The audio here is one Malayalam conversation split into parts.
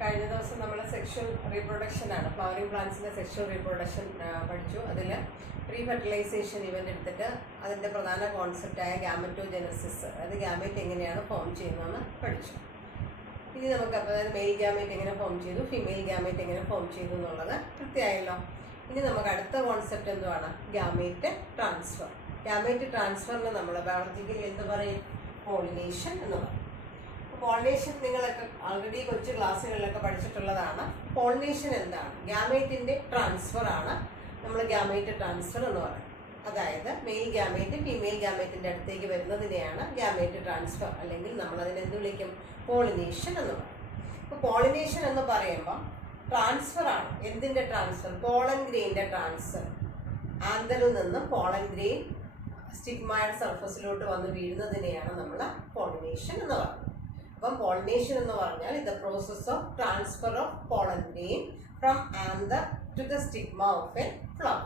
കഴിഞ്ഞ ദിവസം നമ്മൾ സെക്ഷൽ റീപ്രൊഡക്ഷൻ ആണ്, ഫ്ലവറിംഗ് പ്ലാന്റ്സിൻ്റെ സെക്ഷൽ റീപ്രൊഡക്ഷൻ പഠിച്ചു. അതിൽ പ്രീ ഫെർട്ടിലൈസേഷൻ ഇവൻ്റ് എടുത്തിട്ട് അതിൻ്റെ പ്രധാന കോൺസെപ്റ്റായ ഗാമറ്റോജെനസിസ്, അതായത് ഗാമേറ്റ് എങ്ങനെയാണ് ഫോം ചെയ്യുന്നതെന്ന് പഠിച്ചു. ഇനി നമുക്ക് അപ്പോൾ അതായത് മെയിൽ ഗാമേറ്റ് എങ്ങനെ ഫോം ചെയ്തു, ഫീമെയിൽ ഗാമേറ്റ് എങ്ങനെ ഫോം ചെയ്തു എന്നുള്ളത് കൃത്യമായല്ലോ. ഇനി നമുക്ക് അടുത്ത കോൺസെപ്റ്റ് എന്തുവാണ്? Gamete transfer. ഗാമേറ്റ് ട്രാൻസ്ഫറിന് നമ്മൾ ബയോളജിക്കലി എന്ത് പറയും? പോളിനേഷൻ എന്ന് പറയും. പോളിനേഷൻ നിങ്ങളൊക്കെ ആൾറെഡി കൊച്ചു ക്ലാസ്സുകളിലൊക്കെ പഠിച്ചിട്ടുള്ളതാണ്. പോളിനേഷൻ എന്താണ്? ഗാമേറ്റിൻ്റെ ട്രാൻസ്ഫർ ആണ് നമ്മൾ ഗാമേറ്റ് ട്രാൻസ്ഫർ എന്ന് പറയുന്നത്. അതായത് മെയിൽ ഗാമേറ്റ് ഫീമെയിൽ ഗാമേറ്റിൻ്റെ അടുത്തേക്ക് വരുന്നതിനെയാണ് ഗാമേറ്റ് ട്രാൻസ്ഫർ, അല്ലെങ്കിൽ നമ്മളതിനെ എന്ത് വിളിക്കും? പോളിനേഷൻ എന്ന് പറയും. അപ്പോൾ പോളിനേഷൻ എന്ന് പറയുമ്പോൾ ട്രാൻസ്ഫർ ആണ്. എന്തിൻ്റെ ട്രാൻസ്ഫർ? പോളൻ ഗ്രെയിൻ്റെ ട്രാൻസ്ഫർ. ആന്തറിൽ നിന്നും പോളൻ ഗ്രെയിൻ സ്റ്റിഗ്മയുടെ സർഫസിലോട്ട് വന്ന് വീഴുന്നതിനെയാണ് നമ്മൾ പോളിനേഷൻ എന്ന് പറയുന്നത്. അപ്പം പോളിനേഷൻ എന്ന് പറഞ്ഞാൽ ഇത് process of transfer of pollen grain from anther to the stigma of a flower.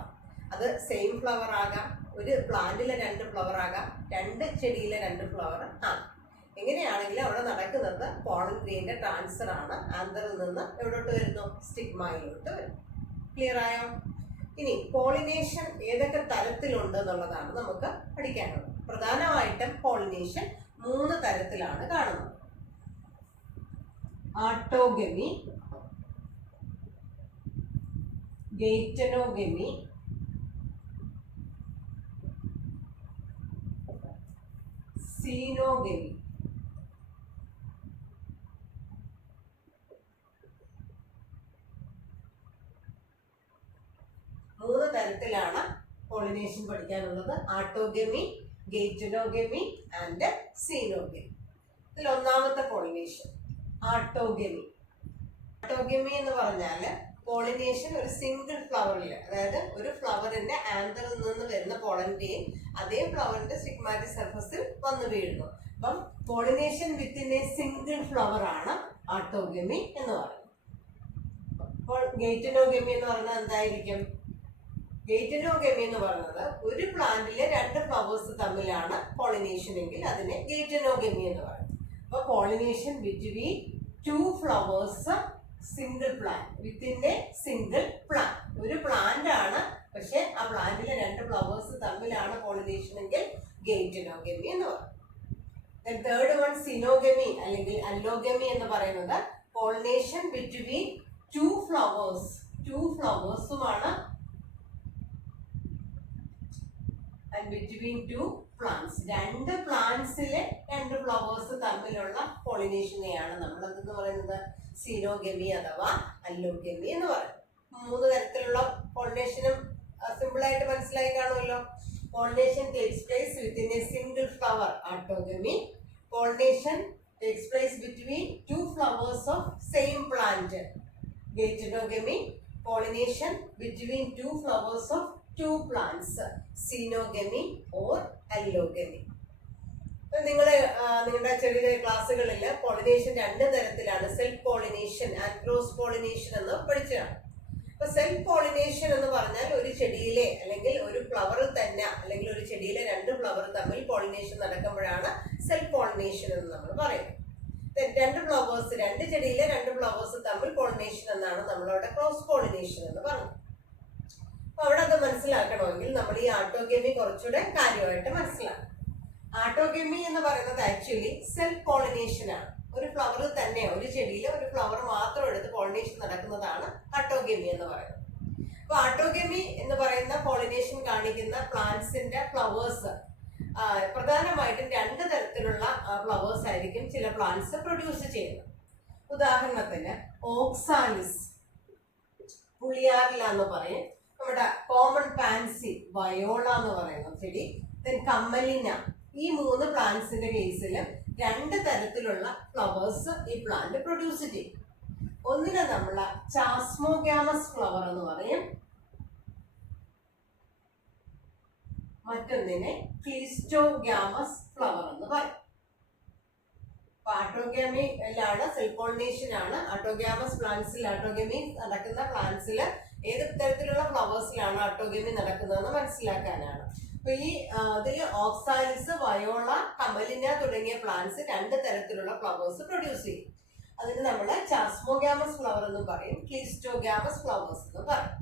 അത് സെയിം ഫ്ലവർ ആകാം, ഒരു പ്ലാന്റിലെ 2 ഫ്ലവർ ആകാം, 2 ചെടിയിലെ 2 ഫ്ലവർ ആകാം. എങ്ങനെയാണെങ്കിലും അവിടെ നടക്കുന്നത് പോളൻ ഗ്രെയിൻ്റെ ട്രാൻസ്ഫർ ആണ്. ആന്തറിൽ നിന്ന് എവിടോട്ട് വരുന്നു? സ്റ്റിഗ്മയിലോട്ട് വരും. ക്ലിയർ ആയോ? ഇനി പോളിനേഷൻ ഏതൊക്കെ തരത്തിലുണ്ട് എന്നുള്ളതാണ് നമുക്ക് പഠിക്കാനുള്ളത്. പ്രധാനമായിട്ടും പോളിനേഷൻ 3 തരത്തിലാണ് കാണുന്നത്. ആട്ടോഗമി, ഗെയ്റ്റനോഗമി, സീനോഗമി. മൂന്ന് തരത്തിലാണ് പോളിനേഷൻ പഠിക്കാനുള്ളത്. ആട്ടോഗമി, ഗെയ്റ്റനോഗമി ആൻഡ് സീനോഗമി. ഇതിൽ ഒന്നാമത്തെ പോളിനേഷൻ ആട്ടോഗമി. ആട്ടോഗമി എന്ന് പറഞ്ഞാൽ പോളിനേഷൻ ഒരു സിംഗിൾ ഫ്ലവറിൽ, അതായത് ഒരു ഫ്ലവറിന്റെ ആന്തറിൽ നിന്ന് വരുന്ന പോളൻ ഗ്രെയിൻ അതേ ഫ്ലവറിന്റെ സ്റ്റിഗ്മാറ്റിക് സർഫസിൽ വന്നു വീഴുന്നു. അപ്പം pollination within a single flower ആണ് ആട്ടോഗമി എന്ന് പറയുന്നത്. അപ്പോൾ ഗെയ്റ്റനോഗമി എന്ന് പറഞ്ഞാൽ എന്തായിരിക്കും? ഗെയ്റ്റനോഗമി എന്ന് പറയുന്നത് ഒരു പ്ലാന്റിലെ 2 ഫ്ലവേഴ്സ് തമ്മിലാണ് പോളിനേഷൻ എങ്കിൽ അതിനെ ഗെയ്റ്റനോഗമി എന്ന് പറയും. അപ്പോൾ pollination between 2 flowers single plant within a single plant. ഒരു പ്ലാന്റ് ആണ്, പക്ഷെ ആ പ്ലാന്റിലെ 2 ഫ്ലവേഴ്സ് തമ്മിലാണ് പോളിനേഷൻ എങ്കിൽ ഗെയ്റ്റനോഗമി എന്ന് പറയും. തേർഡ് വൺ സിനോഗമി അല്ലെങ്കിൽ അല്ലോഗമി എന്ന് പറയുന്നത് പോളിനേഷൻ ബിറ്റ്വീൻ 2 ഫ്ലവേഴ്സ്. 2 ഫ്ലവേഴ്സുമാണ് ബിറ്റ്വീൻ 2 പ്ലാന്റ്സ്. 2 പ്ലാന്റ്സിലെ 2 ഫ്ലവേഴ്സ് തമ്മിലുള്ള പോളിനേഷനെയാണ് നമ്മൾ എന്തെന്ന് പറയുന്നത്? സീനോഗമി അഥവാ അല്ലോഗമി എന്ന് പറയും. 3 തരത്തിലുള്ള പോളിനേഷനും സിമ്പിളായിട്ട് മനസ്സിലായി കാണുമല്ലോ. Pollination takes place within a single flower, autogamy. Pollination takes place between 2 flowers of same plant, geitonogamy. Pollination between 2 flowers of 2 plants, xenogamy or allogamy. നിങ്ങളുടെ ചെറിയ ക്ലാസ്സുകളിൽ പോളിനേഷൻ 2 തരത്തിലാണ്, self pollination and cross pollination എന്ന് പഠിച്ചതാണ്. അപ്പൊ സെൽഫ് പോളിനേഷൻ എന്ന് പറഞ്ഞാൽ ഒരു ചെടിയിലെ അല്ലെങ്കിൽ ഒരു ഫ്ലവറിൽ തന്നെ അല്ലെങ്കിൽ ഒരു ചെടിയിലെ 2 ഫ്ലവർ തമ്മിൽ പോളിനേഷൻ നടക്കുമ്പോഴാണ് സെൽഫ് പോളിനേഷൻ എന്ന് നമ്മൾ പറയുന്നത്. 2 ഫ്ലവേഴ്സ്, 2 ചെടിയിലെ 2 ഫ്ലവേഴ്സ് തമ്മിൽ പോളിനേഷൻ എന്നാണ് നമ്മളവിടെ ക്രോസ് പോളിനേഷൻ എന്ന് പറഞ്ഞത്. അപ്പൊ അവിടെ അത് മനസ്സിലാക്കണമെങ്കിൽ നമ്മൾ ഈ ആട്ടോഗമി കുറച്ചുകൂടെ കാര്യമായിട്ട് മനസ്സിലാക്കണം. ആട്ടോഗമി എന്ന് പറയുന്നത് ആക്ച്വലി സെൽഫ് പോളിനേഷൻ ആണ്. ഒരു ഫ്ലവറിൽ തന്നെ, ഒരു ചെടിയിലെ ഒരു ഫ്ലവർ മാത്രം എടുത്ത് പോളിനേഷൻ നടക്കുന്നതാണ് ആട്ടോഗമി എന്ന് പറയുന്നത്. അപ്പൊ ആട്ടോഗമി എന്ന് പറയുന്ന പോളിനേഷൻ കാണിക്കുന്ന പ്ലാന്റ്സിന്റെ ഫ്ലവേഴ്സ് പ്രധാനമായിട്ടും 2 തരത്തിലുള്ള ഫ്ലവേഴ്സ് ആയിരിക്കും ചില പ്ലാന്റ്സ് പ്രൊഡ്യൂസ് ചെയ്യുന്നത്. ഉദാഹരണത്തിന് ഓക്സാലിസ്, പുളിയാറില എന്ന് പറയും. നമ്മുടെ കോമൺ പാൻസി, വയോള എന്ന് പറയുന്ന ചെടി, കമ്മലിന. ഈ 3 പ്ലാന്റ്സിന്റെ കേസിൽ 2 തരത്തിലുള്ള ഫ്ലവേഴ്സ് ഈ പ്ലാന്റ് പ്രൊഡ്യൂസ് ചെയ്യും. ഒന്നിനെ നമ്മൾ ചാസ്മോഗാമസ് ഫ്ലവർ എന്ന് പറയും, മറ്റൊന്നിനെ ക്ലിസ്റ്റോഗാമസ് ഫ്ലവർ എന്ന് പറയും. ആട്ടോഗമിയിലാണ് സെൽഫ് പോളിനേഷൻ ആണ്. ആട്ടോഗാമസ് പ്ലാന്റ്സിൽ, ആട്ടോഗമി നടക്കുന്ന പ്ലാന്റ്സിൽ ഏത് തരത്തിലുള്ള ഫ്ലവേഴ്സിലാണ് ആട്ടോഗമി നടക്കുന്നതെന്ന് മനസ്സിലാക്കാനാണ്. അപ്പൊ ഈ ഇതിൽ ഓക്സാലിസ്, വയോള, കമലിന തുടങ്ങിയ പ്ലാന്റ്സ് 2 തരത്തിലുള്ള ഫ്ലവേഴ്സ് പ്രൊഡ്യൂസ് ചെയ്യും. അതിന് നമ്മൾ ചാസ്മോഗാമസ് ഫ്ലവർ എന്ന് പറയും, ക്ലിസ്റ്റോഗാമസ് ഫ്ലവേഴ്സ് എന്ന് പറയും.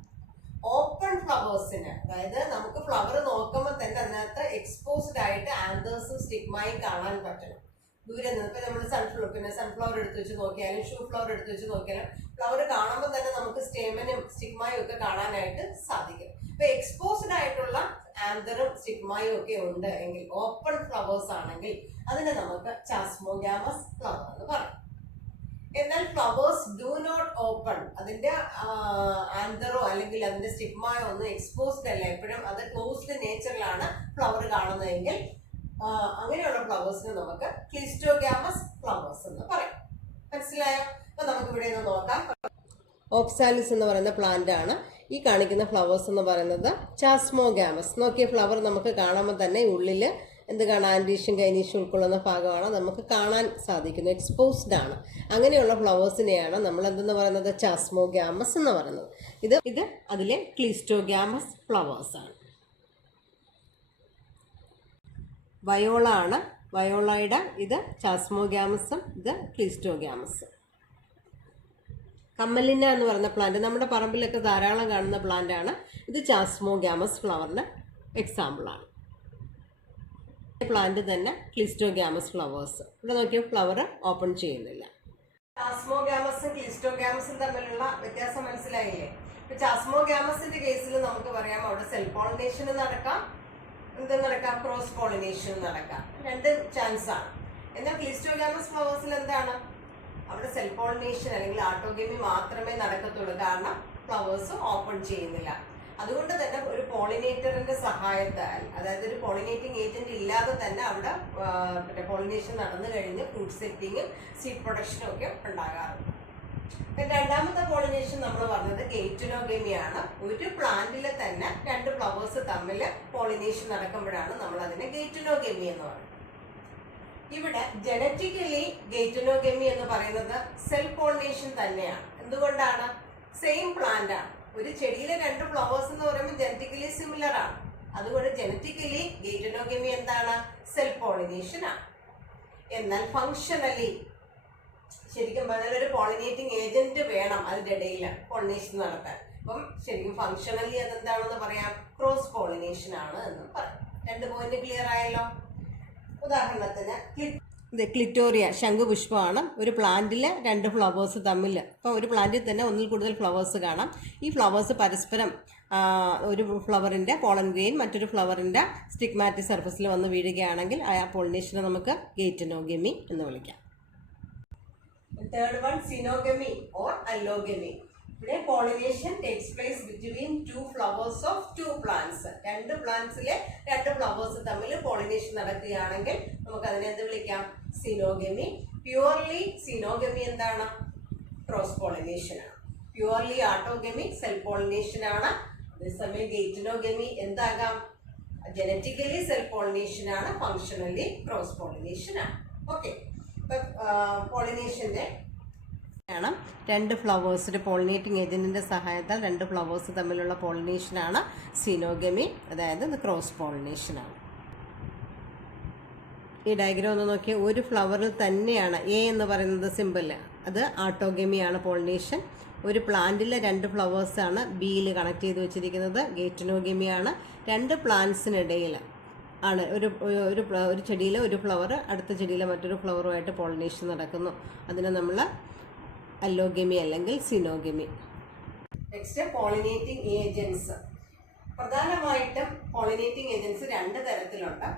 ഓപ്പൺ ഫ്ലവേഴ്സിന്, അതായത് നമുക്ക് ഫ്ലവർ നോക്കുമ്പോൾ തന്നെ അതിനകത്ത് എക്സ്പോസ്ഡ് ആയിട്ട് ആന്തേഴ്സും സ്റ്റിഗ്മയും കാണാൻ പറ്റണം. ദൂരെ നിന്ന് ഇപ്പൊ നമ്മൾ സൺഫ്ലവർ എടുത്ത് വെച്ച് നോക്കിയാലും ഷൂ ഫ്ലവർ എടുത്ത് വെച്ച് നോക്കിയാലും ഫ്ലവർ കാണുമ്പോൾ തന്നെ നമുക്ക് സ്റ്റേമനും സ്റ്റിഗ്മയും ഒക്കെ കാണാനായിട്ട് സാധിക്കും. ഇപ്പൊ എക്സ്പോസ്ഡ് ആയിട്ടുള്ള ആന്തറും സ്റ്റിഗ്മയും ഒക്കെ ഉണ്ട് എങ്കിൽ, ഓപ്പൺ ഫ്ലവേഴ്സ് ആണെങ്കിൽ അതിനെ നമുക്ക് ചാസ്മോഗാമസ് ഫ്ലവർ എന്ന് പറയും. എന്നാൽ ഫ്ലവേഴ്സ് ഡു നോട്ട് ഓപ്പൺ, അതിന്റെ ആന്തറോ അല്ലെങ്കിൽ അതിന്റെ സ്റ്റിഗ്മയോ ഒന്നും എക്സ്പോസ്ഡ് അല്ല, എപ്പോഴും അത് ക്ലോസ്ഡ് നേച്ചറിലാണ് ഫ്ലവർ കാണുന്നതെങ്കിൽ അങ്ങനെയുള്ള ഫ്ലവേഴ്സിന് നമുക്ക് ക്ലിസ്റ്റോഗാമസ് ഫ്ലവേഴ്സ് എന്ന് പറയും. മനസ്സിലായോ? അപ്പൊ നമുക്ക് ഇവിടെ നിന്ന് നോക്കാം. ഓക്സാലിസ് എന്ന് പറയുന്ന പ്ലാന്റ് ആണ്. ഈ കാണിക്കുന്ന ഫ്ലവേഴ്സ് എന്ന് പറയുന്നത് ചാസ്മോഗാമസ്. നോക്കിയ ഫ്ലവർ നമുക്ക് കാണുമ്പോൾ തന്നെ ഉള്ളിൽ എന്ത് കാണാം, ആൻറ്റീഷ്യം ഗൈനീഷ്യം ഉൾക്കൊള്ളുന്ന ഭാഗമാണ് നമുക്ക് കാണാൻ സാധിക്കുന്നത്, എക്സ്പോസ്ഡ് ആണ്. അങ്ങനെയുള്ള ഫ്ലവേഴ്സിനെയാണ് നമ്മൾ എന്തെന്ന് പറയുന്നത്, ചാസ്മോഗാമസ് എന്ന് പറയുന്നത്. ഇത് അതിലെ ക്ലിസ്റ്റോഗാമസ് ഫ്ലവേഴ്സ് ആണ്. വയോള ആണ്, വയോളയുടെ ഇത് ചാസ്മോഗാമസും ഇത് ക്ലിസ്റ്റോഗാമസും. കമ്മലിന എന്ന് പറയുന്ന പ്ലാന്റ് നമ്മുടെ പറമ്പിലൊക്കെ ധാരാളം കാണുന്ന പ്ലാന്റ് ആണ്. ഇത് ചാസ്മോഗാമസ് ഫ്ലവറിന് എക്സാമ്പിളാണ്. പ്ലാന്റ് തന്നെ ക്ലിസ്റ്റോഗാമസ് ഫ്ലവേഴ്സ്. ഇവിടെ നോക്കിയാൽ ഫ്ലവർ ഓപ്പൺ ചെയ്യുന്നില്ല. ചാസ്മോഗാമസും ക്ലിസ്റ്റോഗാമസും തമ്മിലുള്ള വ്യത്യാസം മനസ്സിലായില്ലേ? ഇപ്പൊ ചാസ്മോഗാമസിന്റെ കേസിൽ നമുക്ക് പറയാം അവിടെ സെൽ പോളിനേഷൻ നടക്കാം, ക്രോസ് പോളിനേഷൻ നടക്കാം, രണ്ട് ചാൻസ് ആണ്. എന്നാൽ ക്ലിസ്റ്റോഗാമസ് ഫ്ലവേഴ്സിൽ എന്താണ്, അവിടെ സെൽ പോളിനേഷൻ അല്ലെങ്കിൽ ആട്ടോഗമി മാത്രമേ നടക്കത്തുള്ളൂ, കാരണം ഫ്ലവേഴ്സ് ഓപ്പൺ ചെയ്യുന്നില്ല. അതുകൊണ്ട് തന്നെ ഒരു പോളിനേറ്ററിന്റെ സഹായത്താൽ, അതായത് ഒരു പോളിനേറ്റിംഗ് ഏജന്റ് ഇല്ലാതെ തന്നെ അവിടെ പോളിനേഷൻ നടന്നു കഴിഞ്ഞ് ഫ്രൂട്ട് സെറ്റിങ്ങും സീഡ് പ്രൊഡക്ഷനും ഒക്കെ ഉണ്ടാകാറുണ്ട്. രണ്ടാമത്തെ പോളിനേഷൻ നമ്മൾ പറഞ്ഞത് ഗെയ്റ്റനോഗമിയാണ്. ഒരു പ്ലാന്റിലെ തന്നെ രണ്ട് ഫ്ലവേഴ്സ് തമ്മിൽ പോളിനേഷൻ നടക്കുമ്പോഴാണ് നമ്മൾ അതിനെ ഗെയ്റ്റനോഗമി എന്ന് പറയുന്നത്. ഇവിടെ ജനറ്റിക്കലി ഗെയ്റ്റനോഗമി എന്ന് പറയുന്നത് സെൽ പോളിനേഷൻ തന്നെയാണ്. എന്തുകൊണ്ടാണ്? സെയിം പ്ലാന്റ് ആണ്. ഒരു ചെടിയിലെ രണ്ട് ഫ്ലവേഴ്സ് എന്ന് പറയുമ്പോൾ ജനറ്റിക്കലി സിമിലർ ആണ്. അതുകൊണ്ട് ജനറ്റിക്കലി ഗെയ്റ്റനോഗമി എന്താണ്? സെൽ പോളിനേഷൻ ആണ്. എന്നാൽ ഫങ്ഷണലി ശരിക്കും പറഞ്ഞാൽ ഒരു പോളിനേറ്റിംഗ് ഏജന്റ് വേണം അതിൻ്റെ ഇടയിൽ പോളിനേഷൻ നടത്താൻ. അപ്പം ശരിക്കും ഫങ്ഷണലി അതെന്താണെന്ന് പറയാം, ക്രോസ് പോളിനേഷൻ ആണ് എന്നും പറയാം. രണ്ട് പോയിന്റ് ക്ലിയർ ആയല്ലോ. ഉദാഹരണത്തിന് ഇത് ക്ലിറ്റോറിയ ശംഖുപുഷ്പമാണ്. ഒരു പ്ലാന്റിൽ രണ്ട് ഫ്ലവേഴ്സ് തമ്മിൽ, ഇപ്പോൾ ഒരു പ്ലാന്റിൽ തന്നെ ഒന്നിൽ കൂടുതൽ ഫ്ലവേഴ്സ് കാണാം. ഈ ഫ്ലവേഴ്സ് പരസ്പരം ഒരു ഫ്ലവറിൻ്റെ പോളൻ ഗ്രെയിൻ മറ്റൊരു ഫ്ലവറിൻ്റെ സ്റ്റിഗ്മാറ്റിക് സർഫസിൽ വന്ന് വീഴുകയാണെങ്കിൽ ആ പോളിനേഷനെ നമുക്ക് ഗെയ്റ്റനോഗമി എന്ന് വിളിക്കാം. Third one xenogamy or allogamy. ഇവിടെ pollination takes place between two flowers of two plants. രണ്ട് പ്ലാന്റ്സിലെ രണ്ട് ഫ്ലവേഴ്സ് തമ്മിൽ പോളിനേഷൻ നടക്കുകയാണെങ്കിൽ നമുക്ക് അതിനെ എന്ത് വിളിക്കാം? സിനോഗമി. പ്യുവർലി സിനോഗമി എന്താണ്? ക്രോസ് പോളിനേഷൻ ആണ്. പ്യുവർലി ആട്ടോഗമി സെൽ പോളിനേഷൻ ആണ്. അതേസമയം ഗെയ്റ്റനോഗമി എന്താകാം? ജനറ്റിക്കലി സെൽ പോളിനേഷൻ ആണ്, ഫങ്ഷണലി ക്രോസ് പോളിനേഷൻ ആണ്. ഓക്കെ, പോളിനേഷന്റെ ആണ് രണ്ട് ഫ്ലവേഴ്സിന്റെ പോളിനേറ്റിംഗ് ഏജന്റിന്റെ സഹായത്താൽ രണ്ട് ഫ്ലവേഴ്സ് തമ്മിലുള്ള പോളിനേഷനാണ് സിനോഗമി, അതായത് ഇത് ക്രോസ് പോളിനേഷനാണ്. ഈ ഡയഗ്രാം ഒന്ന് നോക്കിയാൽ ഒരു ഫ്ലവറിൽ തന്നെയാണ് എ എന്ന് പറയുന്നത് സിമ്പിൾ, അത് ആട്ടോഗമിയാണ് പോളിനേഷൻ. ഒരു പ്ലാന്റിലെ രണ്ട് ഫ്ലവേഴ്സാണ് ബിയിൽ കണക്ട് ചെയ്ത് വെച്ചിരിക്കുന്നത്, ഗെയ്റ്റനോഗമിയാണ്. രണ്ട് പ്ലാന്റ്സിനിടയിൽ ആണ് ഒരു ചെടിയിലെ ഒരു ഫ്ലവർ അടുത്ത ചെടിയിലെ മറ്റൊരു ഫ്ലവറുമായിട്ട് പോളിനേഷൻ നടക്കുന്നു. അതിനെ നമ്മൾ അല്ലോഗമി അല്ലെങ്കിൽ സിനോഗമി. Next pollinating agents. പ്രധാനമായിട്ടും പോളിനേറ്റിംഗ് ഏജൻസ് രണ്ട് തരത്തിലുണ്ട്.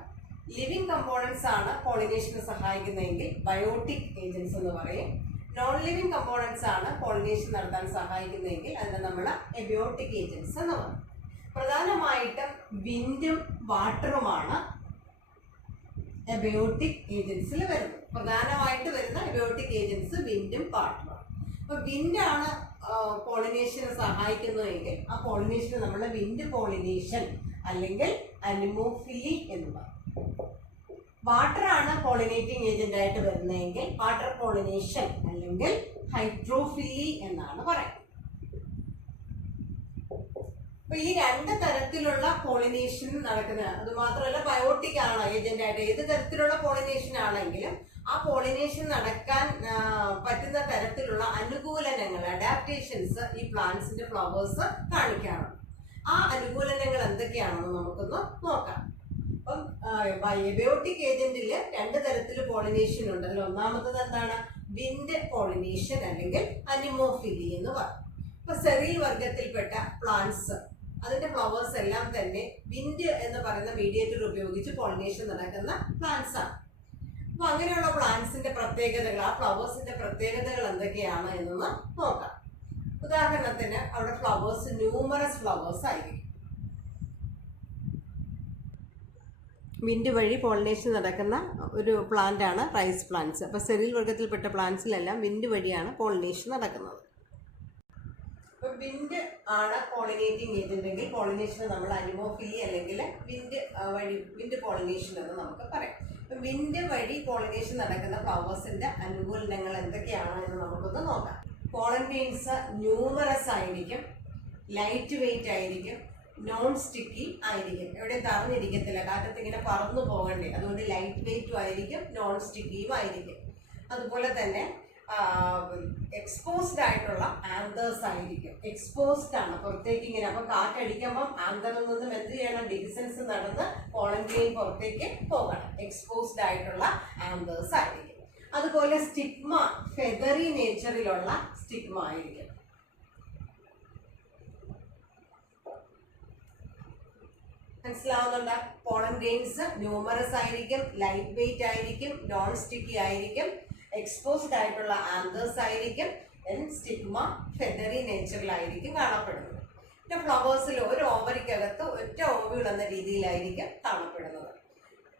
ലിവിങ് കമ്പോണൻസ് ആണ് പോളിനേഷന് സഹായിക്കുന്നതെങ്കിൽ ബയോട്ടിക് ഏജൻസ് എന്ന് പറയും. നോൺ ലിവിങ് കമ്പോണൻസ് ആണ് പോളിനേഷൻ നടത്താൻ സഹായിക്കുന്നതെങ്കിൽ അതിനെ നമ്മൾ എബയോട്ടിക് ഏജൻസ് എന്ന് പറയും. പ്രധാനമായിട്ടും വിൻഡും വാട്ടറുമാണ് എബയോട്ടിക് ഏജൻസിൽ വരുന്നത്. പ്രധാനമായിട്ട് വരുന്ന എബയോട്ടിക് ഏജൻസ് വിൻഡും വാട്ടറും. അപ്പൊ വിൻഡാണ് പോളിനേഷന് സഹായിക്കുന്നതെങ്കിൽ ആ പോളിനേഷന് നമ്മൾ വിൻഡ് പോളിനേഷൻ അല്ലെങ്കിൽ അനിമോഫിലി എന്ന് പറയും. വാട്ടറാണ് പോളിനേറ്റിംഗ് ഏജന്റ് ആയിട്ട് വരുന്നതെങ്കിൽ വാട്ടർ പോളിനേഷൻ അല്ലെങ്കിൽ ഹൈഡ്രോഫിലി എന്നാണ് പറയുന്നത്. അപ്പൊ ഈ രണ്ട് തരത്തിലുള്ള പോളിനേഷൻ നടക്കുന്നത്, അത് മാത്രമല്ല ബയോട്ടിക് ആണ് ഏജന്റ് ആയിട്ട്. ഏത് തരത്തിലുള്ള പോളിനേഷൻ ആണെങ്കിലും ആ പോളിനേഷൻ നടക്കാൻ പറ്റുന്ന തരത്തിലുള്ള അനുകൂലനങ്ങൾ, അഡാപ്റ്റേഷൻസ് ഈ പ്ലാന്റ്സിന്റെ ഫ്ലവേഴ്സ് കാണിക്കാറുണ്ട്. ആ അനുകൂലനങ്ങൾ എന്തൊക്കെയാണെന്ന് നമുക്കൊന്ന് നോക്കാം. അപ്പം എബയോട്ടിക് ഏജന്റില് 2 തരത്തിൽ പോളിനേഷൻ ഉണ്ട്. അതിൽ ഒന്നാമത്തത് എന്താണ്? വിൻഡ് പോളിനേഷൻ അല്ലെങ്കിൽ അനിമോഫിലി എന്ന് പറയും. ഇപ്പൊ സെറീൽ വർഗത്തിൽപ്പെട്ട പ്ലാന്റ്സ്, അതിന്റെ ഫ്ലവേഴ്സ് എല്ലാം തന്നെ വിൻഡ് എന്ന് പറയുന്ന മീഡിയേറ്റർ ഉപയോഗിച്ച് പോളിനേഷൻ നടക്കുന്ന പ്ലാന്റ്സ് ആണ്. അപ്പൊ അങ്ങനെയുള്ള പ്ലാന്റ്സിന്റെ പ്രത്യേകതകൾ, ആ ഫ്ലവേഴ്സിന്റെ പ്രത്യേകതകൾ എന്തൊക്കെയാണ് എന്നൊന്ന് നോക്കാം. ഉദാഹരണത്തിന് അവിടെ ഫ്ലവേഴ്സ് ന്യൂമറസ് ഫ്ലവേഴ്സ് ആയിരിക്കും. വിൻഡ് വഴി പോളിനേഷൻ നടക്കുന്ന ഒരു പ്ലാന്റ് ആണ് റൈസ് പ്ലാന്റ്സ്. അപ്പോൾ സെറിൽ വർഗത്തിൽപ്പെട്ട പ്ലാന്റ്സിലെല്ലാം വിൻഡ് വഴിയാണ് പോളിനേഷൻ നടക്കുന്നത്. ഇപ്പം വിൻഡ് ആണ് പോളിനേറ്റിംഗ് ഏജന്റെങ്കിൽ പോളിനേഷന് നമ്മൾ അനിമോഫിലി അല്ലെങ്കിൽ വിൻഡ് പോളിനേഷൻ എന്ന് നമുക്ക് പറയാം. ഇപ്പം വിൻഡ് വഴി പോളിനേഷൻ നടക്കുന്ന ഫ്ലവേഴ്സിന്റെ അനുകൂലനങ്ങൾ എന്തൊക്കെയാണ് എന്ന് നമുക്കൊന്ന് നോക്കാം. പോളൻ ഗ്രെയിൻസ് ന്യൂമറസ് ആയിരിക്കും, ലൈറ്റ് വെയിറ്റ് ആയിരിക്കും, നോൺ സ്റ്റിക്കി ആയിരിക്കും. എവിടെ തറഞ്ഞിരിക്കത്തില്ല, കാറ്റത്ത് ഇങ്ങനെ പറന്നു പോകണ്ടേ, അതുകൊണ്ട് ലൈറ്റ് വെയിറ്റും ആയിരിക്കും, നോൺ സ്റ്റിക്കിയും ആയിരിക്കും. അതുപോലെ തന്നെ എക്സ്പോസ്ഡ് ആയിട്ടുള്ള ആന്തേഴ്സ് ആയിരിക്കും. എക്സ്പോസ്ഡ് ആണ്, പുറത്തേക്ക് ഇങ്ങനെ. അപ്പൊ കാറ്റടിക്കുമ്പം ആന്തറിൽ നിന്നും എന്ത് ചെയ്യണം? ഡിവിസൻസ് നടന്ന് പോളൻ ഗ്രെയിൻ പുറത്തേക്ക് പോകണം. എക്സ്പോസ്ഡ് ആയിട്ടുള്ള ആന്തേഴ്സ് ആയിരിക്കും. അതുപോലെ സ്റ്റിഗ്മ ഫെദറി നേച്ചറിലുള്ള സ്റ്റിഗ്മ ആയിരിക്കും. മനസ്സിലാവുന്നുണ്ട്? പോളൻ ഗ്രെയിൻസ് ന്യൂമറസ് ആയിരിക്കും, ലൈറ്റ് വെയിറ്റ് ആയിരിക്കും, നോൺ സ്റ്റിക്കി ആയിരിക്കും, എക്സ്പോസ്ഡ് ആയിട്ടുള്ള ആന്തേഴ്സ് ആയിരിക്കും, സ്റ്റിഗ്മ ഫെദറി നേച്ചറിലായിരിക്കും കാണപ്പെടുന്നത്. പിന്നെ ഫ്ലവേഴ്സിൽ ഒരു ഓവറിക്കകത്ത് ഒറ്റ ഓവുകൾ എന്ന രീതിയിലായിരിക്കും കാണപ്പെടുന്നത്.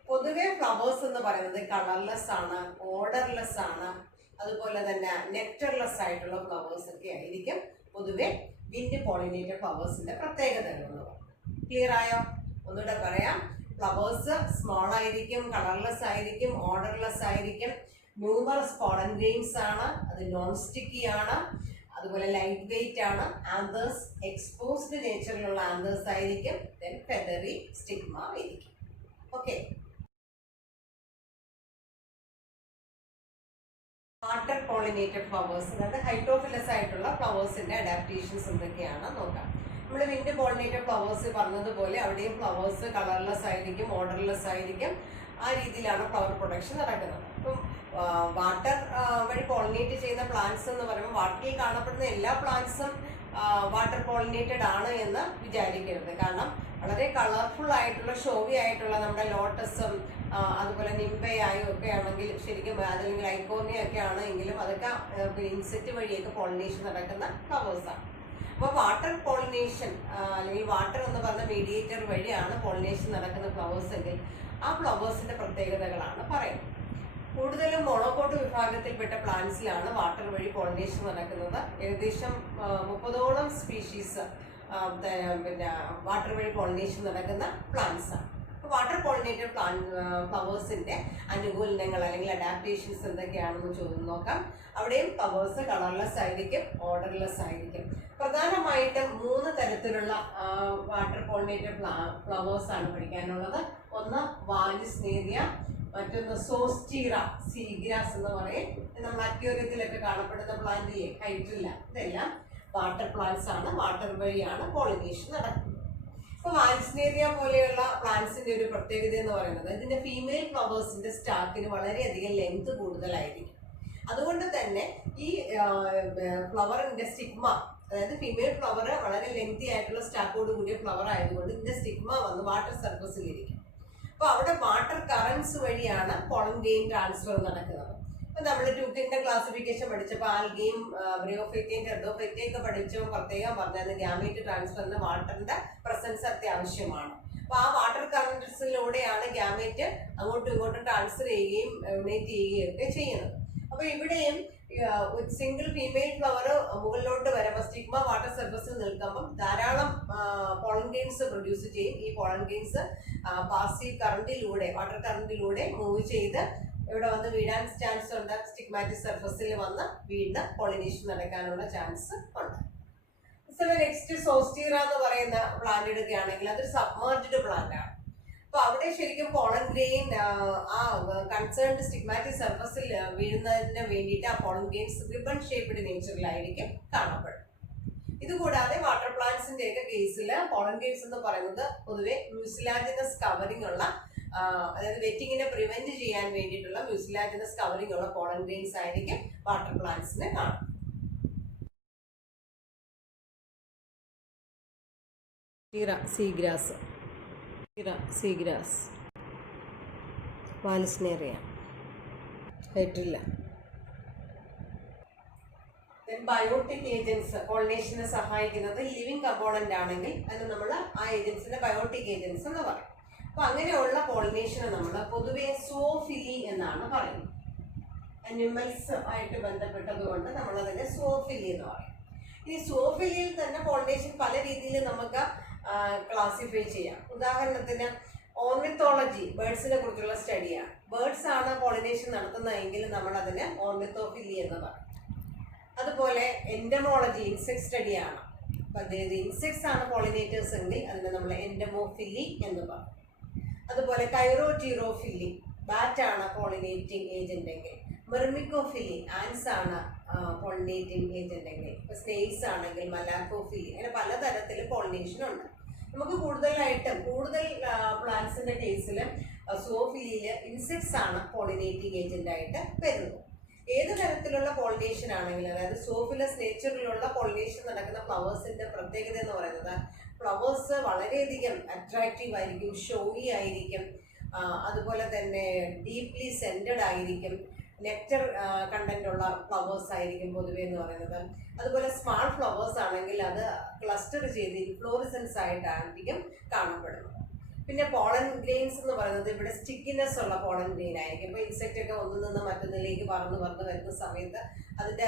പൊതുവെ ഫ്ലവേഴ്സ് എന്ന് പറയുന്നത് കളർലെസ് ആണ്, ഓർഡർലെസ് ആണ്, അതുപോലെ തന്നെ നെക്ടർലെസ് ആയിട്ടുള്ള ഫ്ലവേഴ്സ് ഒക്കെ ആയിരിക്കും പൊതുവെ വിൻഡ് പോളിനേറ്റഡ് ഫ്ലവേഴ്സിന്റെ പ്രത്യേകതകൾ. ക്ലിയർ ആയോ? ഒന്നുകൂടെ പറയാം. ഫ്ലവേഴ്സ് സ്മോൾ ആയിരിക്കും, കളർലെസ് ആയിരിക്കും, ഓർഡർലെസ് ആയിരിക്കും, ന്യൂമറസ് പോളൻ ഗ്രെയിൻസ് ആണ്, അത് നോൺ സ്റ്റിക്കി ആണ്, അതുപോലെ ലൈറ്റ് വെയിറ്റ് ആണ്, ആന്തേഴ്സ് എക്സ്പോസ്ഡ് നേച്ചറിലുള്ള ആന്തേഴ്സ് ആയിരിക്കും, ദെൻ ഫെദറി സ്റ്റിഗ്മ ആയിരിക്കും. ഓക്കെ. വാട്ടർ പോളിനേറ്റഡ് ഫ്ലവേഴ്സ്, അതായത് ഹൈഡ്രോഫിലസ് ആയിട്ടുള്ള ഫ്ലവേഴ്സിന്റെ അഡാപ്റ്റേഷൻസ് എന്തൊക്കെയാണ് നോക്കാം. നമ്മൾ വിൻഡ് പോളിനേറ്റഡ് ഫ്ലവേഴ്സ് പറഞ്ഞതുപോലെ അവിടെയും ഫ്ലവേഴ്സ് കളർലെസ് ആയിരിക്കും, ഓർഡർലെസ് ആയിരിക്കും. ആ രീതിയിലാണ് ഫ്ലവർ പ്രൊഡക്ഷൻ നടക്കുന്നത്. അപ്പം വാട്ടർ വഴി പോളിനേറ്റ് ചെയ്യുന്ന പ്ലാന്റ്സ് എന്ന് പറയുമ്പോൾ വാട്ടറിൽ കാണപ്പെടുന്ന എല്ലാ പ്ലാന്റ്സും വാട്ടർ പോളിനേറ്റഡ് ആണ് എന്ന് വിചാരിക്കരുത്. കാരണം വളരെ കളർഫുൾ ആയിട്ടുള്ള ഷോവി ആയിട്ടുള്ള നമ്മുടെ ലോട്ടസും അതുപോലെ നിംബയായും ഒക്കെ ആണെങ്കിൽ ശരിക്കും, അതല്ലെങ്കിൽ ഐക്കോർണിയ ഒക്കെ ആണെങ്കിലും അതൊക്കെ ഇൻസെക്റ്റ് വഴിയൊക്കെ പോളിനേഷൻ നടക്കുന്ന ഫ്ലവേഴ്സാണ്. അപ്പോൾ വാട്ടർ പോളിനേഷൻ അല്ലെങ്കിൽ വാട്ടർ എന്ന് പറഞ്ഞ മീഡിയേറ്റർ വഴിയാണ് പോളിനേഷൻ നടക്കുന്ന ഫ്ലവേഴ്സ് എങ്കിൽ ആ ഫ്ലവേഴ്സിന്റെ പ്രത്യേകതകളാണ് പറയുന്നത്. കൂടുതലും മോണോകോട്ട് വിഭാഗത്തിൽപ്പെട്ട പ്ലാന്റ്സിലാണ് വാട്ടർ വഴി പോളിനേഷൻ നടക്കുന്നത്. ഏകദേശം 30ഓളം സ്പീഷീസ് പിന്നെ വാട്ടർ വഴി പോളിനേഷൻ നടക്കുന്ന പ്ലാന്റ്സ് ആണ്. വാട്ടർ പോളിനേറ്റഡ് ഫ്ലവേഴ്സിന്റെ അനുകൂലനങ്ങൾ അല്ലെങ്കിൽ അഡാപ്റ്റേഷൻസ് എന്തൊക്കെയാണെന്ന് നോക്കാം. അവിടെയും ഫ്ലവേഴ്സ് കളർലെസ് ആയിരിക്കും, ഓർഡർലെസ് ആയിരിക്കും. പ്രധാനമായിട്ടും 3 തരത്തിലുള്ള വാട്ടർ പോളിനേറ്റഡ് ഫ്ലവേഴ്സ് ആണ് പഠിക്കാനുള്ളത്. ഒന്ന് വാലിസ്നേറിയ, മറ്റൊന്ന് സോസ്റ്റീറ, സീഗ്രാസ് എന്ന് പറയും. നമ്മൾ അക്വേറിയത്തിലൊക്കെ കാണപ്പെടുന്ന പ്ലാന്റിലെ ഹൈഡ്രില്ല, ഇതെല്ലാം വാട്ടർ പ്ലാന്റ്സ് ആണ്. വാട്ടർ വഴിയാണ് പോളിനേഷൻ നടക്കുന്നത്. ഇപ്പൊ വാലിസ്നേറിയ പോലെയുള്ള പ്ലാന്റ്സിന്റെ ഒരു പ്രത്യേകത എന്ന് പറയുന്നത് ഇതിന്റെ ഫീമെയിൽ ഫ്ലവേഴ്സിന്റെ സ്റ്റാക്കിന് വളരെയധികം ലെങ്ത് കൂടുതലായിരിക്കും. അതുകൊണ്ട് തന്നെ ഈ ഫ്ലവറിന്റെ സ്റ്റിഗ്മ, അതായത് ഫീമെയിൽ ഫ്ലവർ വളരെ ലെങ്തി ആയിട്ടുള്ള സ്റ്റാക്കോട് കൂടിയ ഫ്ലവർ ആയതുകൊണ്ട് ഇതിന്റെ സ്റ്റിഗ്മ വന്ന് വാട്ടർ സർഫസിലിരിക്കും. അപ്പൊ അവിടെ വാട്ടർ കറൻസ് വഴിയാണ് പോളൻ ഗ്രെയിൻ ട്രാൻസ്ഫർ നടക്കുന്നത്. ഇപ്പൊ നമ്മൾ ട്യൂക്കിന്റെ ക്ലാസിഫിക്കേഷൻ പഠിച്ചപ്പോൾ ആൽഗയും ബ്രിയോഫൈറ്റയും ടെർഡോഫൈറ്റയും ഒക്കെ പഠിച്ചപ്പോൾ പ്രത്യേകം പറഞ്ഞത് ഗ്യാമേറ്റ് ട്രാൻസ്ഫറിന് വാട്ടറിന്റെ പ്രസൻസ് അത്യാവശ്യമാണ്. അപ്പൊ ആ വാട്ടർ കറൻസിലൂടെയാണ് ഗ്യാമേറ്റ് അങ്ങോട്ടും ഇങ്ങോട്ടും ട്രാൻസ്ഫർ ചെയ്യുകയും ഡൊണേറ്റ് ചെയ്യുകയും ഒക്കെ ചെയ്യുന്നത്. അപ്പൊ ഇവിടെയും സിംഗിൾ ഫീമെയിൽ ഫ്ലവർ മുകളിലോട്ട് വരുമ്പോൾ സ്റ്റിഗ്മ വാട്ടർ സർഫസിൽ നിൽക്കുമ്പോൾ ധാരാളം പോളൻ ഗ്രെയിൻസ് പ്രൊഡ്യൂസ് ചെയ്യും. ഈ പോളൻ ഗ്രെയിൻസ് പാസീവ് കറണ്ടിലൂടെ, വാട്ടർ കറണ്ടിലൂടെ മൂവ് ചെയ്ത് ഇവിടെ വന്ന് വീഴാൻ ചാൻസ് ഉണ്ട്. സ്റ്റിഗ്മാറ്റിക് സർഫസിൽ വന്ന് വീണ്ടും പോളിനേഷൻ നടക്കാനുള്ള ചാൻസ് ഉണ്ട്. നെക്സ്റ്റ് സോസ്റ്റീറ എന്ന് പറയുന്ന പ്ലാന്റ് എടുക്കുകയാണെങ്കിൽ അതൊരു സബ്മേർജ്ഡ് പ്ലാന്റ് ആണ്. അപ്പൊ അവിടെ ശരിക്കും പോളൻ ഗ്രെയിൻ ആ കൺസേൺഡ് സ്റ്റിഗ്മാറ്റിക് സർഫസിൽ വീഴുന്നതിന് വേണ്ടിയിട്ട് ആ പോളൻ ഗ്രെയിൻസ് റിബൺ ഷേപ്ഡ് നേച്ചറിലായിരിക്കും കാണപ്പെടുന്നത്. ഇതുകൂടാതെ വാട്ടർ പ്ലാന്റ്സിന്റെ ഒക്കെ കേസിൽ പോളൻ ഗ്രെയിൻസ് എന്ന് പറയുന്നത് പൊതുവെ മ്യൂസിലാജിനസ് കവറിംഗ് ഉള്ള, അതായത് വെറ്റിങ്ങിനെ പ്രിവെന്റ് ചെയ്യാൻ വേണ്ടിയിട്ടുള്ള മ്യൂസിലാജിനസ് കവറിംഗ് ഉള്ള പോളൻ ഗ്രെയിൻസ് ആയിരിക്കും വാട്ടർ പ്ലാന്റ്സിനെ കാണും. Seagrass, vallisneria, hydrilla. Biotic agents പോളിനേഷനെ സഹായിക്കുന്നത് ലിവിങ് കമ്പോണന്റ് ആണെങ്കിൽ അതിന് നമ്മൾ ആ ഏജൻസിന്റെ ബയോട്ടിക് ഏജൻസ് എന്ന് പറയും. അപ്പൊ അങ്ങനെയുള്ള പോളിനേഷനെ നമ്മൾ പൊതുവെ സോഫിലി എന്നാണ് പറയുന്നത്. അനിമൽസ് ആയിട്ട് ബന്ധപ്പെട്ടത് കൊണ്ട് നമ്മൾ അതിനെ സോഫിലി എന്ന് പറയും. ഈ സോഫിലിയിൽ തന്നെ പോളിനേഷൻ പല രീതിയിൽ നമുക്ക് ക്ലാസിഫൈ ചെയ്യാം. ഉദാഹരണത്തിന് ഓർണിത്തോളജി ബേർഡ്സിനെ കുറിച്ചുള്ള സ്റ്റഡിയാണ്. ബേർഡ്സ് ആണ് പോളിനേഷൻ നടത്തുന്നതെങ്കിൽ നമ്മൾ അതിനെ ഓർണിത്തോഫിലി എന്ന് പറയും. അതുപോലെ എൻഡമോളജി ഇൻസെക്ട് സ്റ്റഡിയാണ്. അതായത് ഇൻസെക്ട്സ് ആണ് പോളിനേറ്റേഴ്സ് എങ്കിൽ അതിനെ നമ്മൾ എൻഡമോഫിലി എന്ന് പറയും. അതുപോലെ കൈറോറ്റീറോഫിലി ബാറ്റാണ് പോളിനേറ്റിംഗ് ഏജന്റ് എങ്കിൽ, മെർമിക്കോഫിലി ആൻസ് ആണ് പോളിനേറ്റിംഗ് ഏജന്റ് എങ്കിൽ, ഇപ്പൊ സ്നെയിൽസ് ആണെങ്കിൽ മലാക്കോഫിലി, അങ്ങനെ പലതരത്തിൽ പോളിനേഷൻ ഉണ്ട്. നമുക്ക് കൂടുതൽ പ്ലാന്റ്സിന്റെ കേസിൽ സോഫിലിയില് ഇൻസെക്ട്സ് ആണ് പോളിനേറ്റിംഗ് ഏജന്റ് ആയിട്ട് വരുന്നത്. ഏത് തരത്തിലുള്ള പോളിനേഷൻ ആണെങ്കിലും, അതായത് സോഫിലസ് നേച്ചറിലുള്ള പോളിനേഷൻ നടക്കുന്ന ഫ്ലവേഴ്സിന്റെ പ്രത്യേകത എന്ന് പറയുന്നത് ഫ്ലവേഴ്സ് വളരെയധികം അട്രാക്റ്റീവ് ആയിരിക്കും, ഷോയി ആയിരിക്കും, അതുപോലെ തന്നെ ഡീപ്ലി സെന്റഡ് ആയിരിക്കും, നെക്ടർ കണ്ടന്റ് ഉള്ള ഫ്ലവേഴ്സ് ആയിരിക്കും പൊതുവെ എന്ന് പറയുന്നത്. അതുപോലെ സ്മാൾ ഫ്ലവേഴ്സ് ആണെങ്കിൽ അത് ക്ലസ്റ്റർ ചെയ്ത് ഇൻഫ്ലോറിസൻസ് ആയിട്ടായിരിക്കും കാണപ്പെടുന്നത്. പിന്നെ പോളൻ ഗ്രെയിൻസ് എന്ന് പറയുന്നത് ഇവിടെ സ്റ്റിക്കിനെസ് ഉള്ള പോളൻ ഗ്രെയിൻ ആയിരിക്കും. ഇപ്പോൾ ഇൻസെക്റ്റ് ഒക്കെ ഒന്നിൽ നിന്ന് മറ്റൊന്നിലേക്ക് പറന്ന് വരുന്ന സമയത്ത് അതിൻ്റെ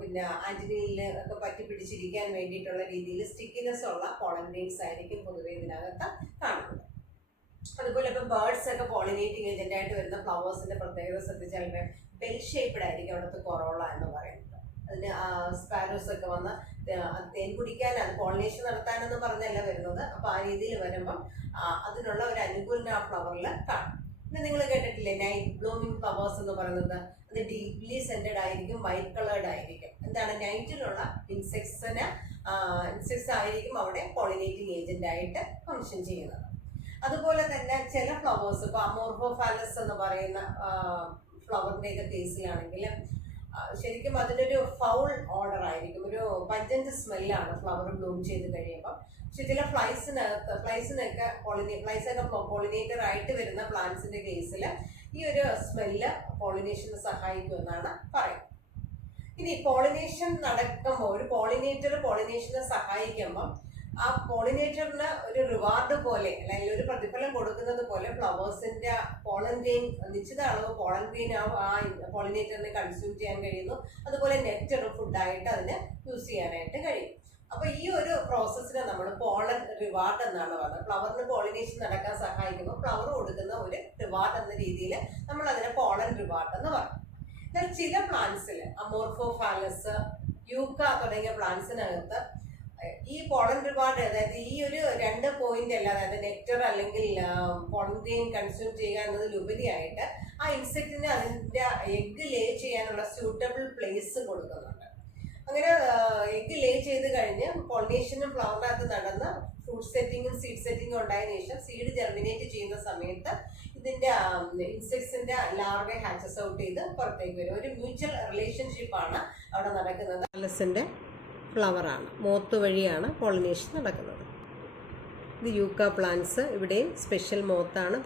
പിന്നെ ആന്റിനയിൽ ഒക്കെ പറ്റി പിടിച്ചിരിക്കാൻ വേണ്ടിയിട്ടുള്ള രീതിയിൽ സ്റ്റിക്കിനെസ് ഉള്ള പോളൻ ഗ്രെയിൻസ് ആയിരിക്കും പൊതുവെ ഇതിനകത്ത് കാണുന്നത്. അതുപോലെ ഇപ്പം ബേർഡ്സ് ഒക്കെ പോളിനേറ്റിംഗ് ഏജന്റ് ആയിട്ട് വരുന്ന ഫ്ലവേഴ്സിന്റെ പ്രത്യേകത ശ്രദ്ധിച്ചാൽ ബെൽ ഷേപ്ഡ് ആയിരിക്കും അവിടുത്തെ കൊറോള എന്ന് പറയുന്നത്. അതിന് സ്പാരോസ് ഒക്കെ വന്ന് തേൻ കുടിക്കാൻ, അത് പോളിനേഷൻ നടത്താനെന്ന് പറഞ്ഞല്ല വരുന്നത്. അപ്പൊ ആ രീതിയിൽ വരുമ്പം അതിനുള്ള ഒരു അനുകൂലന ആ ഫ്ലവറിൽ കാണും. പിന്നെ നിങ്ങൾ കേട്ടിട്ടില്ലേ നൈറ്റ് ബ്ലൂമിങ് ഫ്ലവേഴ്സ് എന്ന് പറയുന്നത്? അത് ഡീപ്ലി സെന്റഡ് ആയിരിക്കും, വൈറ്റ് കളേർഡ് ആയിരിക്കും. എന്താണ് നൈറ്റിലുള്ള ഇൻസെക്ട്സ് ആയിരിക്കും അവിടെ പോളിനേറ്റിംഗ് ഏജന്റ് ആയിട്ട് ഫങ്ഷൻ ചെയ്യുന്നത്. അതുപോലെ തന്നെ ചില ഫ്ലവേഴ്സ്, ഇപ്പൊ അമോർഫോഫാലസ് എന്ന് പറയുന്ന ഫ്ലവറിന്റെ ഒക്കെ കേസിലാണെങ്കിൽ ശരിക്കും അതിനൊരു ഫൗൾ ഓർഡർ ആയിരിക്കും, ഒരു പഞ്ചന്റ് സ്മെല്ലാണ് ഫ്ലവർ ബ്ലൂം ചെയ്ത് കഴിയുമ്പോൾ. പക്ഷെ ചില ഫ്ലൈസൊക്കെ പോളിനേറ്റർ ആയിട്ട് വരുന്ന പ്ലാന്റ്സിന്റെ കേസിൽ ഈ ഒരു സ്മെല്ല് പോളിനേഷന് സഹായിക്കുമെന്നാണ് പറയുന്നത്. ഇനി പോളിനേഷൻ നടക്കുമ്പോൾ ഒരു പോളിനേഷനെ സഹായിക്കുമ്പോൾ ആ പോളിനേറ്ററിന് ഒരു റിവാർഡ് പോലെ അല്ലെങ്കിൽ ഒരു പ്രതിഫലം കൊടുക്കുന്നത് പോലെ ഫ്ലവേഴ്സിന്റെ പോളൻ ഗ്രെയിൻ, നിശ്ചിത അളവ് പോളൻ ഗ്രെയിൻ ആ പോളിനേറ്ററിനെ കൺസ്യൂം ചെയ്യാൻ കഴിയുന്നു. അതുപോലെ നെക്ടർ ഫുഡായിട്ട് അതിന് യൂസ് ചെയ്യാനായിട്ട് കഴിയും. അപ്പൊ ഈ ഒരു പ്രോസസ്സിനെ നമ്മൾ പോളൻ റിവാർഡ് എന്നാണ് പറയുന്നത്. ഫ്ലവറിന് പോളിനേഷൻ നടക്കാൻ സഹായിക്കുമ്പോൾ ഫ്ലവർ കൊടുക്കുന്ന ഒരു റിവാർഡ് എന്ന രീതിയിൽ നമ്മൾ അതിനെ പോളൻ റിവാർഡ് എന്ന് പറയും. എന്നാൽ ചില പ്ലാന്റ്സിൽ അമോർഫോഫാലസ്, യൂക്ക തുടങ്ങിയ പ്ലാന്റ്സിനകത്ത് ഈ പോളൻ റിവാർഡ്, അതായത് ഈ ഒരു 2 പോയിന്റ് അല്ല, അതായത് നെക്ടർ അല്ലെങ്കിൽ പോളൻ ഗ്രെയിൻ കൺസ്യൂം ചെയ്യുക എന്നതിലുപരിയായിട്ട് ആ ഇൻസെക്റ്റിന് അതിൻ്റെ എഗ് ലേ ചെയ്യാനുള്ള സ്യൂട്ടബിൾ പ്ലേസ് കൊടുക്കുന്നുണ്ട്. അങ്ങനെ എഗ് ലേ ചെയ്ത് കഴിഞ്ഞ് പോളിനേഷനും ഫ്ലവറിനകത്ത് നടന്ന് ഫ്രൂട്ട് സെറ്റിങ്ങും സീഡ് സെറ്റിങ്ങും ഉണ്ടായതിനു ശേഷം സീഡ് ജെർമിനേറ്റ് ചെയ്യുന്ന സമയത്ത് ഇതിന്റെ ഇൻസെക്ട്സിന്റെ ലാർവെ ഹാച്ചസ് ഔട്ട് ചെയ്ത് പുറത്തേക്ക് വരും. ഒരു മ്യൂച്വൽ റിലേഷൻഷിപ്പാണ് അവിടെ നടക്കുന്നത്. പാലസിന്റെ ഫ്ലവറാണ്, മോത്ത് വഴിയാണ് പോളിനേഷൻ നടക്കുന്നത്. ഇത് യൂക്ക പ്ലാന്റ്സ്, ഇവിടെയും സ്പെഷ്യൽ മോത്താണ്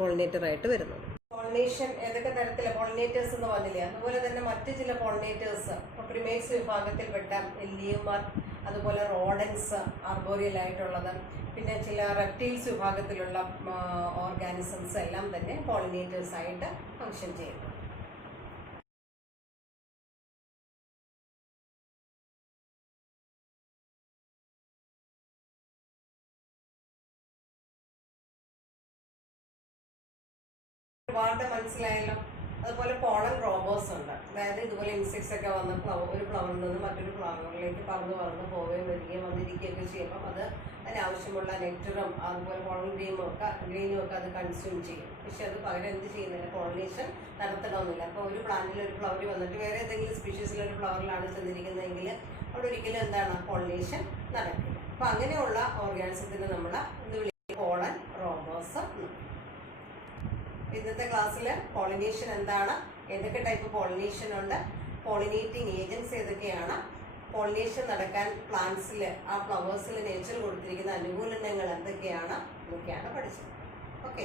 പോളിനേറ്ററായിട്ട് വരുന്നത്. പോളിനേഷൻ ഏതൊക്കെ തരത്തിലെ പോളിനേറ്റേഴ്സ് എന്ന് പറഞ്ഞില്ലേ, അതുപോലെ തന്നെ മറ്റു ചില പോളിനേറ്റേഴ്സ് പ്രിമേറ്റ്സ് വിഭാഗത്തിൽപ്പെട്ട ലിയമർ, അതുപോലെ റോഡൻസ് ആർബോറിയൽ ആയിട്ടുള്ളത്, പിന്നെ ചില റെപ്റ്റൈൽസ് വിഭാഗത്തിലുള്ള ഓർഗാനിസംസ് എല്ലാം തന്നെ പോളിനേറ്റേഴ്സ് ആയിട്ട് ഫങ്ഷൻ ചെയ്യുന്നു. ഒരുപാട് മനസ്സിലായല്ലോ. അതുപോലെ പോളൻ റോബേഴ്സ് ഉണ്ട്. അതായത് ഇതുപോലെ ഇൻസെക്ട്സ് ഒക്കെ വന്ന് ഒരു ഫ്ലവറിൽ നിന്ന് മറ്റൊരു ഫ്ലവറിലേക്ക് പറന്ന് പോവുകയും വരികയും വന്നിരിക്കുകയൊക്കെ ചെയ്യുമ്പം അത് അതിനാവശ്യമുള്ള നെക്ടറും അതുപോലെ പോളൻ ഗ്രീനും ഒക്കെ അത് കൺസ്യൂം ചെയ്യും. പക്ഷെ അത് പകരം എന്ത് ചെയ്യുന്നില്ല, പോളിനേഷൻ നടത്തണമെന്നില്ല. അപ്പോൾ ഒരു പ്ലാന്റിൽ ഒരു ഫ്ലവർ വന്നിട്ട് വേറെ ഏതെങ്കിലും സ്പീഷീസിലൊരു ഫ്ലവറിലാണ് ചെന്നിരിക്കുന്നതെങ്കിൽ അവിടെ ഒരിക്കലും എന്താണ് പോളിനേഷൻ നടക്കില്ല. അപ്പോൾ അങ്ങനെയുള്ള ഓർഗാനിസത്തിന് നമ്മൾ എന്ത് വിളിക്കും, പോളൻ റോബേഴ്സ്. ഇന്നത്തെ ക്ലാസ്സിൽ പോളിനേഷൻ എന്താണ്, ഏതൊക്കെ ടൈപ്പ് പോളിനേഷൻ ഉണ്ട്, പോളിനേറ്റിംഗ് ഏജൻസ് ഏതൊക്കെയാണ്, പോളിനേഷൻ നടക്കാൻ പ്ലാന്റ്സിൽ ആ ഫ്ലവേഴ്സിൽ നേച്ചർ കൊടുത്തിരിക്കുന്ന അനുകൂലനങ്ങൾ എന്തൊക്കെയാണ് എന്നൊക്കെയാണ് പഠിച്ചത്. ഓക്കെ.